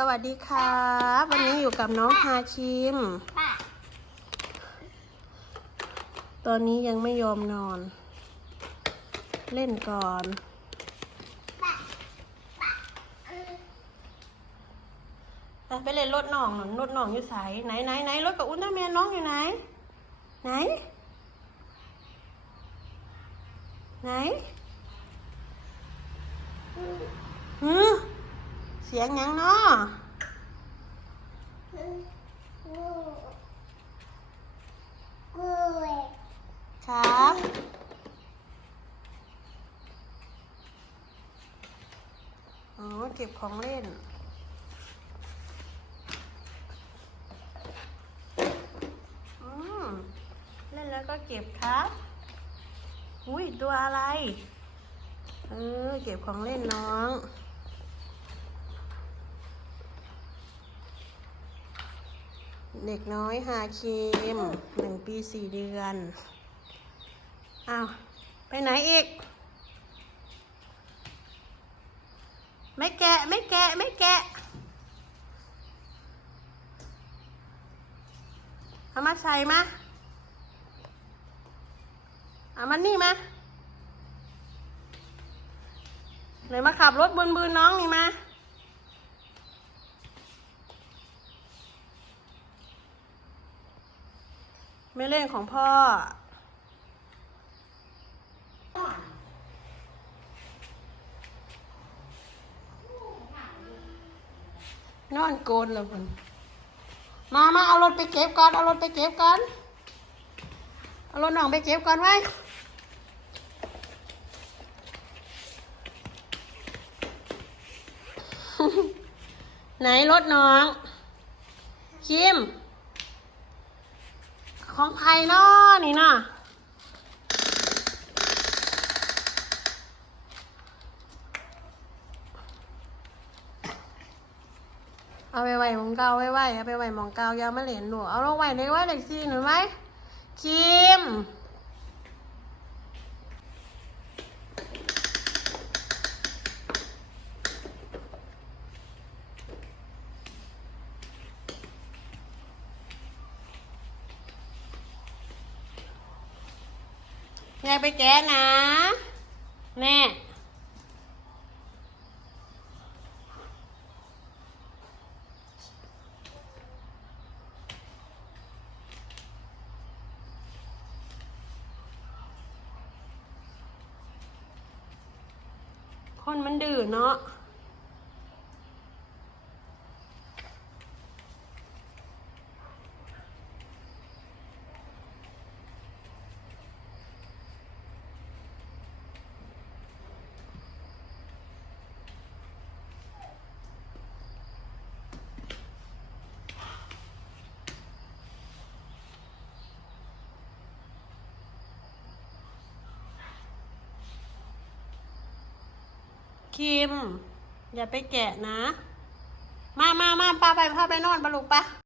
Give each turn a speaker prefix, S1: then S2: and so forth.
S1: สวัสดีครับวันนี้อยู่กับน้องฮาคิม ตอนนี้ยังไม่ยอมนอน เล่นก่อน ไปเล่นรถหน่องหนอยรถหน่องอยู่ไสไหนไหนไหนรถกับอุลตร้าแมนน้องอยู่ไหน ไหน ไหนหือ เสียงยังเนาะครับอ๋อเก็บของเล่นอืมเล่นแล้วก็เก็บครับ อุ้ยตัวอะไร เออ เก็บของเล่นน้อง เด็กน้อยฮาคิมหนึ่งปีสี่เดือน อ้าว ไปไหนอีก ไม่แกะ ไม่แกะ ไม่แกะ เอามาใส่มา เอามันนี่มาเลยมาขับรถบนบืนน้องนี่มา ไม่เล่นของพ่อ นอนโกนแล้วคนมามาเอารถไปเก็บก่อน เอารถไปเก็บก่อน เอารถน้องไปเก็บก่อนไว้ไหนรถน้องคิม ของใครเนาะนี่เนาะเอาไปไว้มองเกาไว้ไว้เอาไปไว้มองเกายามาเหรียญหนูเอาลงไว้ในไว้เล็กซีหนูไหมคิม ยาไปแกะนะแม่คนมันดื้อเนาะ คิม อย่าไปแกะนะ มามามาป้าไปพาไปนอนปะลูกปะ